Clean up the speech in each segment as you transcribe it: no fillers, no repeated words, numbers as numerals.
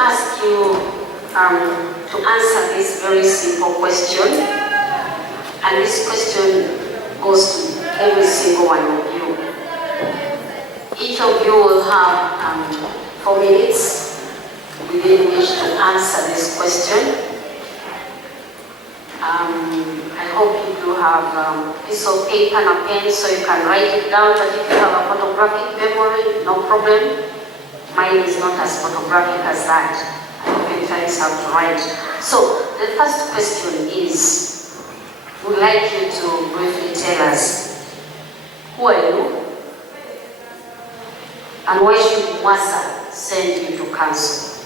ask you to answer this very simple question, and this question goes to every single one of you. Each of you will have 4 minutes within which to answer this question. I hope you do have a piece of paper and a pen so you can write it down, but if you have a photographic memory, no problem. Mine is not as photographic as that. I oftentimes have to write. So the first question is, we'd like you to briefly tell us, who are you? And why should MUASA send you to council?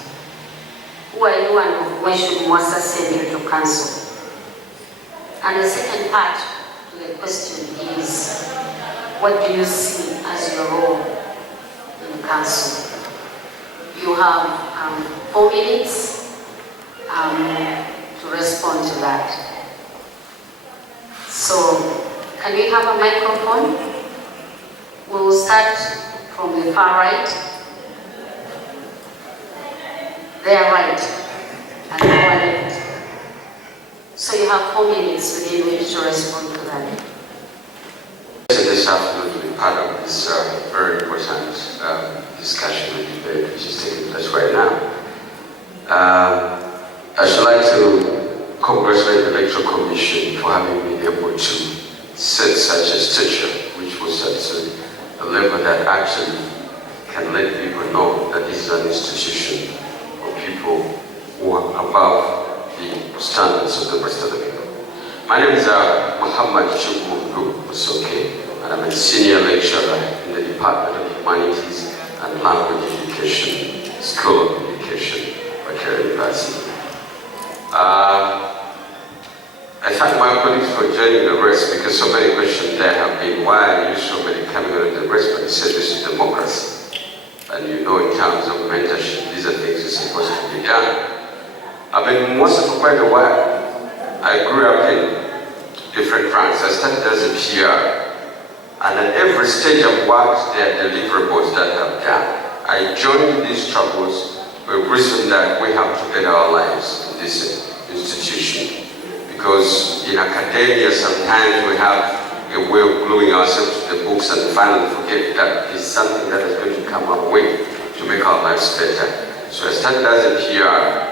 Who are you and why should MUASA send you to council? And the second part to the question is, what do you see as your role in council? You have 4 minutes to respond to that. So, can we have a microphone? We'll start from the far right. There, right, and our left. So you have 4 minutes within which to respond to that. This afternoon to be part of this very important discussion and debate which is taking place right now. I should like to congratulate the Electoral Commission for having been able to set such a structure which was at a level that actually can let people know that this is an institution for people who are above the standards of the rest of the people. My name is KIGGUNDU Musoke, and I'm a senior lecturer in the Department of Humanities and Language Education, School of Education, Bakari University. I thank my colleagues for joining the race because so many questions there have been, why are you so many coming out of the race? But you said this is democracy. And you know, in terms of mentorship, these are things that are supposed to be done. I've been in MUASA for quite a while. I grew up in different ranks. I started as a PR. And at every stage I've worked, there are deliverables that I've done. I joined these struggles with the reason that we have to better our lives in this institution. Because in academia, sometimes we have a way of gluing ourselves to the books and finally forget that it's something that is going to come our way to make our lives better. So I started as a PR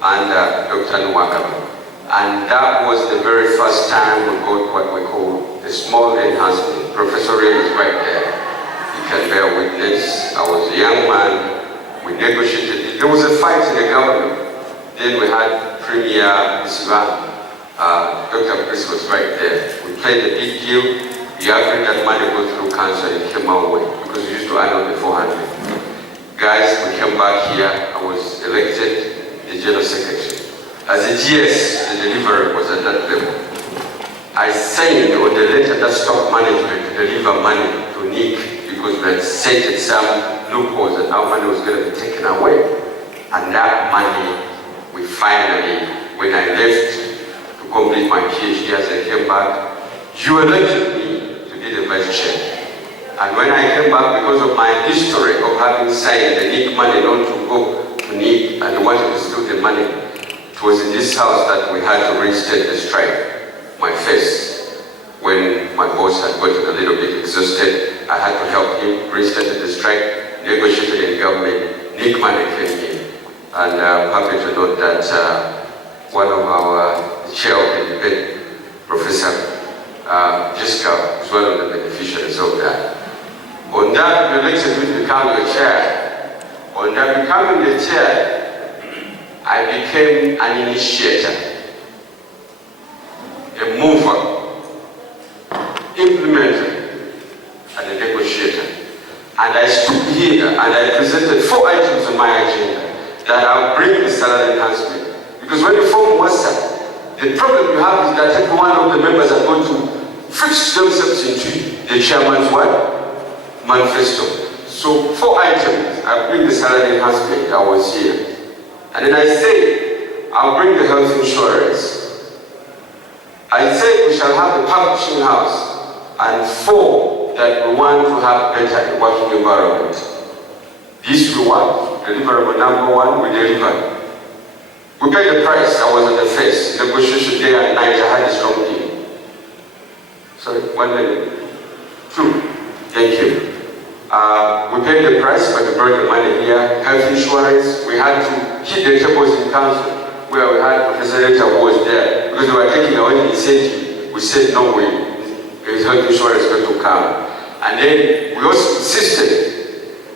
under Dr. Nwakaba. And that was the very first time we got what we call the small enhancement. Professor Ray is right there. You can bear witness. I was a young man. We negotiated. There was a fight in the government. Then we had Premier Isivan. Dr. Chris was right there. We played a big deal. We agreed that money goes through council and it came our way because we used to earn only 400. Guys, we came back here. I was elected the General Secretary. As a GS, the delivery was at that level. I signed on the letter that stopped management to deliver money to Nick because we had set some loopholes and our money was going to be taken away. And that money, we finally, when I left to complete my PhD as I came back, you elected me to be the vice chair. And when I came back, because of my history of having signed the Nick money not to go to Nick and wanted to steal the money, it was in this house that we had to reinstate the strike. My face, when my boss had gotten a little bit exhausted, I had to help him reinstate the strike, negotiated in government, Nick money came in. And I'm happy to note that one of our chair of the debate, Professor Jessica, is one of the beneficiaries of that. On that, you elected me to become your chair. On that becoming the chair, I became an initiator, a mover, implementer, and a negotiator. And I stood here and I presented 4 items on my agenda that I'll bring the salary enhancement. Because when you form MUASA, the problem you have is that every one of the members are going to fix themselves into the chairman's what? Manifesto. So 4 items, I'll bring the salary enhancement. I was here. And then I say, I'll bring the health insurance. I say we shall have the publishing house. And 4, that we want to have better working environment. This we want. deliverable number one, we delivered. We paid the price. I was on the face. Negotiation day and night, I had a strong team. Sorry, 1 minute. 2. Thank you. We paid the price, but we brought the money here. Health insurance, we had to hit the tables in council where we had Professor Rita who was there because we were taking away the incentive. We said no way, health insurance is going to come. And then we also insisted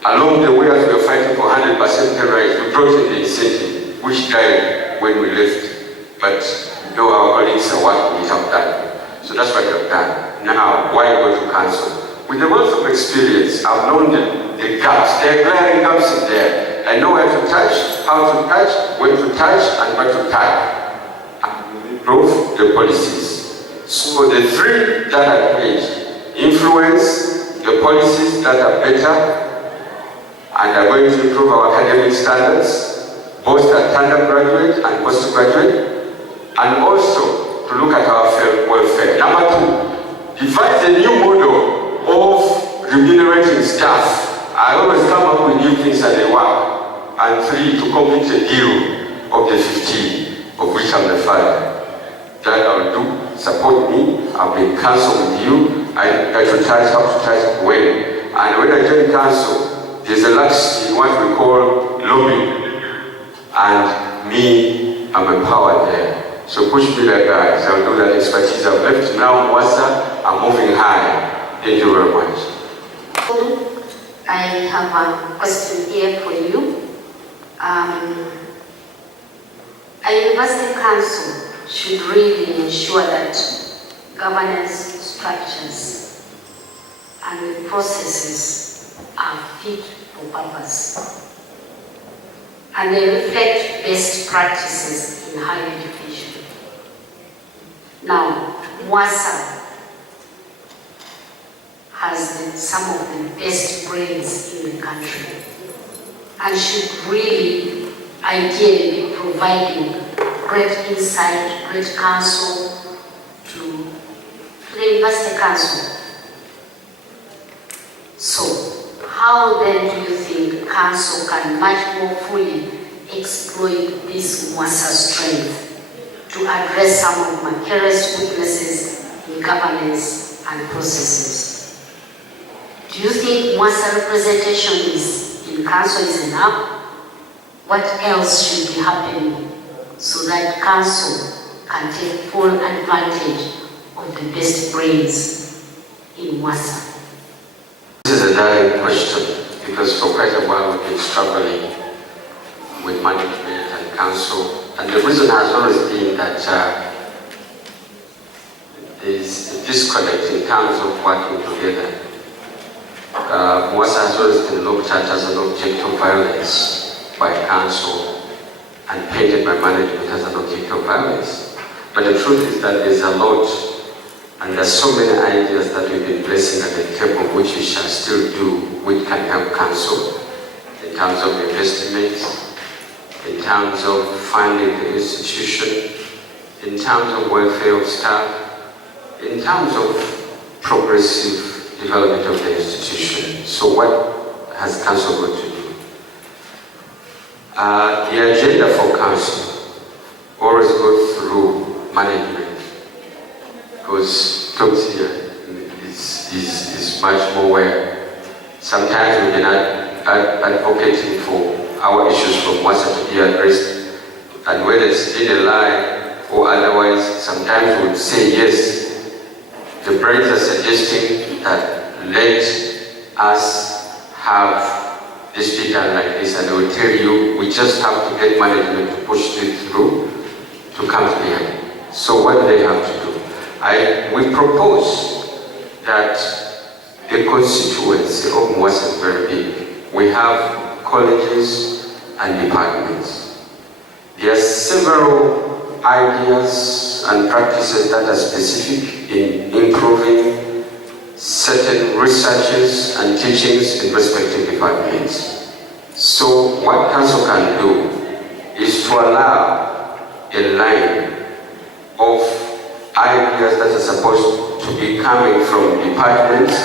along the way as we were fighting for 100% pay rise, we brought in the incentive, which died when we left. But though our colleagues are working it out done. So that's what we have done. Now, why go to council? With the wealth of experience, I've known the gaps. There are glaring gaps in there. I know where to touch, how to touch, when to touch, and what to touch. And improve the policies. So the 3 that I pledged, influence the policies that are better and are going to improve our academic standards, both at undergraduate and postgraduate, and also to look at our welfare. Number 2, devise a new model of remunerating staff. I always come up with new things and they work. And 3, to complete a deal of the 15, of which I'm the father. That I will do. Support me. I'll be in council with you. I advertise how to touch when. And when I join council, there's a lot in what we call lobbying. And me, I'm empowered there. So push me like guys. I'll do that expertise. I've left now MUASA. I'm moving high. Thank you very much. I have a question here for you. A university council should really ensure that governance structures and the processes are fit for purpose. And they reflect best practices in higher education. Now, MUASA has some of the best brains in the country and should really, ideally, be providing great insight, great counsel to the university council. So, how then do you think council can much more fully exploit this MUASA strength to address some of Makere's weaknesses in governance and processes? Do you think MUASA representation in council is enough? What else should be happening so that council can take full advantage of the best brains in MUASA? This is a direct question because for quite a while we've been struggling with management and council, and the reason has always been that there is a disconnect in terms of working together. MUASA has always been looked at as an object of violence by council and painted by management as an object of violence. But the truth is that there's a lot, and there's so many ideas that we've been placing at the table which we shall still do, which can help council in terms of investments, in terms of funding the institution, in terms of welfare of staff, in terms of progressive development of the institution. So what has council got to do? The agenda for council always goes through management, because talks here is much more where sometimes we've been advocating for our issues from MUASA to be addressed, and whether it's in a lie or otherwise, sometimes we would say yes. The brains are suggesting that let us have this speaker like this, and they will tell you we just have to get management to push it through to come here. So what do they have to do? We propose that the constituency of MUASA is very big. We have colleges and departments. There are several ideas and practices that are specific in improving certain researches and teachings in respective departments. So what council can do is to allow a line of ideas that are supposed to be coming from departments,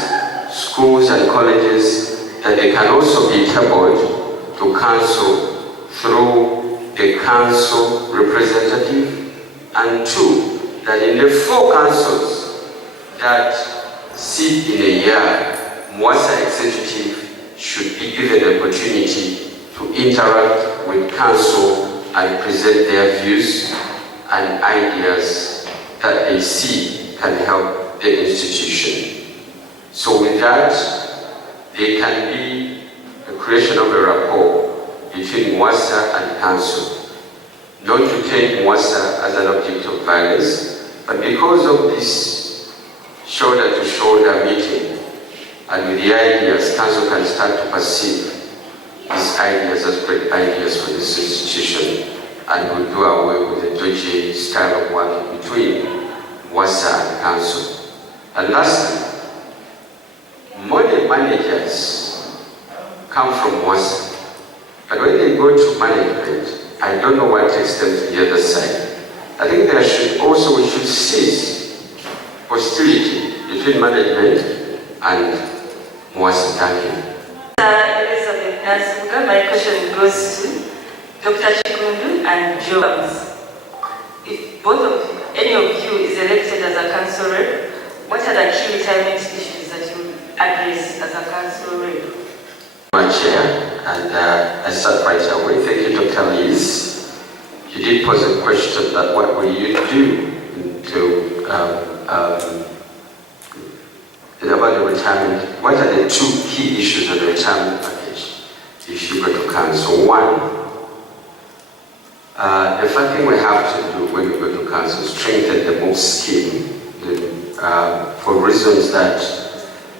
schools and colleges, that they can also be tabled to council through a council representative, and 2, that in the 4 councils that sit in a year, MUASA executive should be given the opportunity to interact with council and present their views and ideas that they see can help the institution. So with that, there can be the creation of a rapport between MUASA and council. Not to take MUASA as an object of violence, but because of this shoulder-to-shoulder meeting, and with the ideas, council can start to perceive these ideas as great ideas for this institution, and we'll do away with the dodgy style of working between MUASA and council. And lastly, money managers come from MUASA, but when they go to management, I don't know what takes them to the other side. I think we should cease hostility between management and MUASA. Thank you. Elizabeth Nasuka, my question goes to Dr. Kigundu and Joe. If any of you is elected as a council rep, what are the key retirement issues that you address as a council rep? My chair, and I start right away. Thank you, Dr. Liz. You did pose a question that what will you do about the retirement? What are the 2 key issues of the retirement package if you go to council? 1, the first thing we have to do when we go to council is strengthen the MOVE scheme for reasons that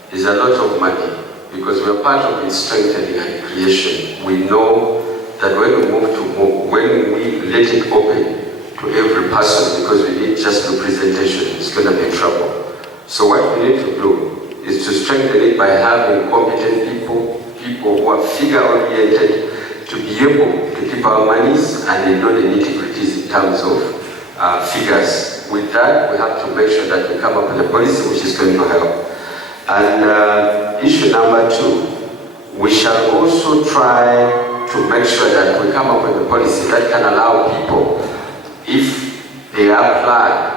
there's a lot of money, because we are part of its strengthening and creation. We know that when we move to MOVE, when we let it open to every person, because we need just representation, it's going to be trouble. So what we need to do is to strengthen it by having competent people who are figure-oriented, to be able to keep our monies, and they know the nitty-gritties in terms of figures. With that, we have to make sure that we come up with a policy which is going to help. And issue number 2, we shall also try to make sure that we come up with a policy that can allow people, if they apply,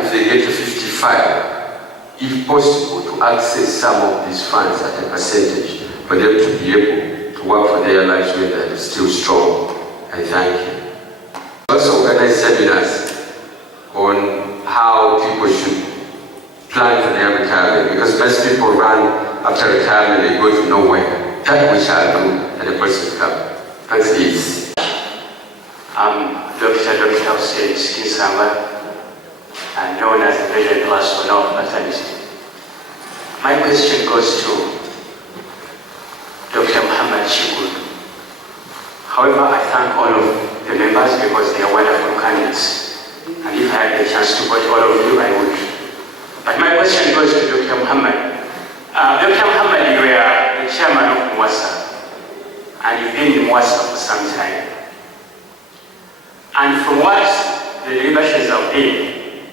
if they get to 55, if possible, to access some of these funds at a percentage, for them to be able to work for their lives when they're still strong. I thank you. Also organize seminars on how people should plan for their retirement, because most people run after retirement, they go to nowhere. That we shall do, and the person come. Thanks, Liz. Dr. Hussein Kinsamba, and known as the President Person of Maternity. My question goes to Dr. Muhammad Kigundu. However, I thank all of the members because they are wonderful candidates. And if I had the chance to vote all of you, I would. But my question goes to Dr. Muhammad. Dr. Muhammad, you are the chairman of MUASA, and you've been in MUASA for some time. And from what the deliberations have been,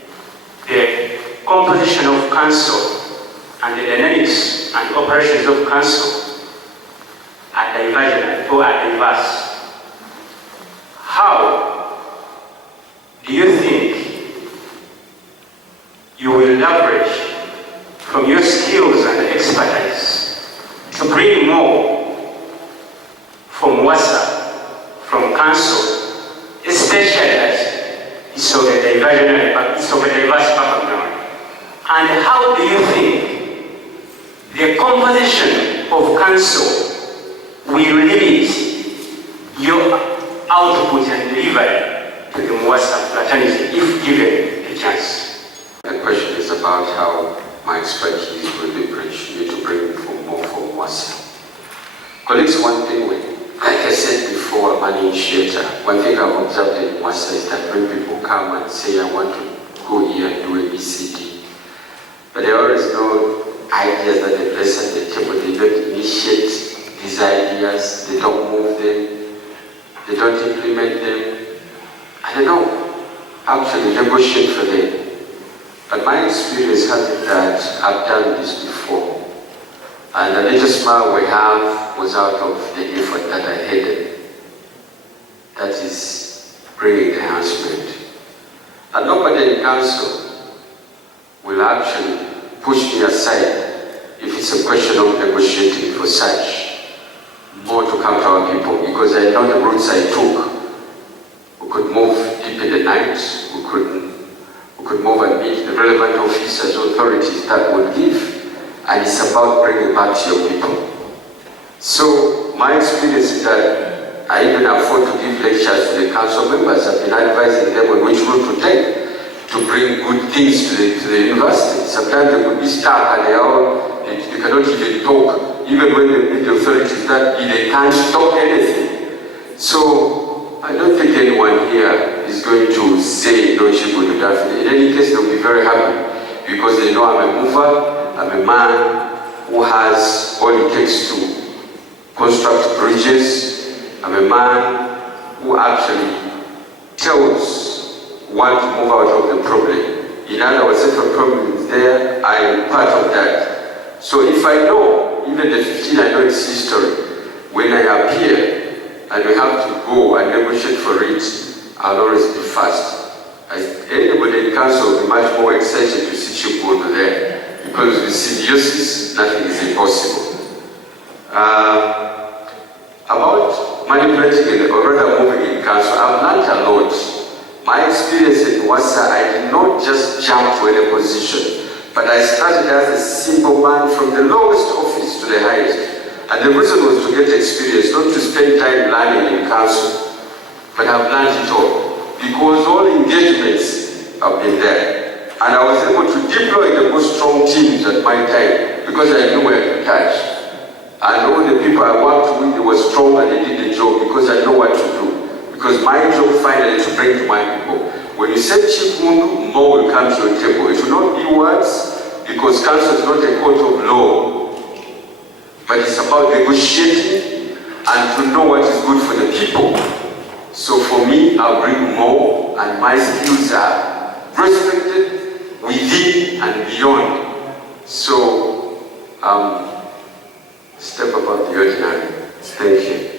the composition of council and the dynamics and operations of council are divergent or are diverse. How do you think you will leverage from your skills and expertise to bring more from MUASA, from council, especially that it's of a diverse background? And how do you think the composition of council will limit your output and delivery to the MUASA fraternity if given a chance? The question is about how my expertise will leverage you to bring more from MUASA. Colleagues, one thing like I said before, I'm an initiator. One thing I've observed in MUASA is that when people come and say, I want to go here and do a BCD, but they always know ideas that they place at the table. They don't initiate these ideas, they don't move them, they don't implement them, and they don't actually negotiate for them. But my experience has been that I've done this before. And the little smile we have was out of the effort that I headed. That is bringing the enhancement. And nobody in council will actually push me aside if it's a question of negotiating for such more to come to our people, because I know the routes I took. We could move deep in the night, we could move and meet the relevant officers, authorities that would give. And it's about bringing back to your people. So my experience is that I even afford to give lectures to the council members. I've been advising them on which route to take to bring good things to the university. Sometimes they could be stuck and they cannot even talk. Even when they meet the authorities, they can't stop anything. So I don't think anyone here is going to say no Chigundu Daphne. In any case, they'll be very happy because they know I'm a mover. I'm a man who has all it takes to construct bridges. I'm a man who actually tells one to move out of the problem. In other words, if a problem is there, I am part of that. So if I know, even the 15 I know its history, when I appear and we have to go and negotiate for it, I'll always be fast. Anybody in council will be much more excited to see Chigundu there. Because with symbiosis, nothing is impossible. About manipulating or rather moving in council, I've learned a lot. My experience in MUASA, I did not just jump to any position, but I started as a simple man from the lowest office to the highest. And the reason was to get experience, not to spend time learning in council, but I've learned it all. Because all engagements have been there. And I was able to deploy the most strong teams at my time because I knew where to touch. And all the people I worked with, they were strong and they did the job because I know what to do. Because my job finally is to bring to my people. When you say Chigundu, more will come to your table. It will not be words because council is not a court of law. But it's about negotiating and to know what is good for the people. So for me, I'll bring more and my skills are respected within and beyond. So, step above the ordinary. Thank you.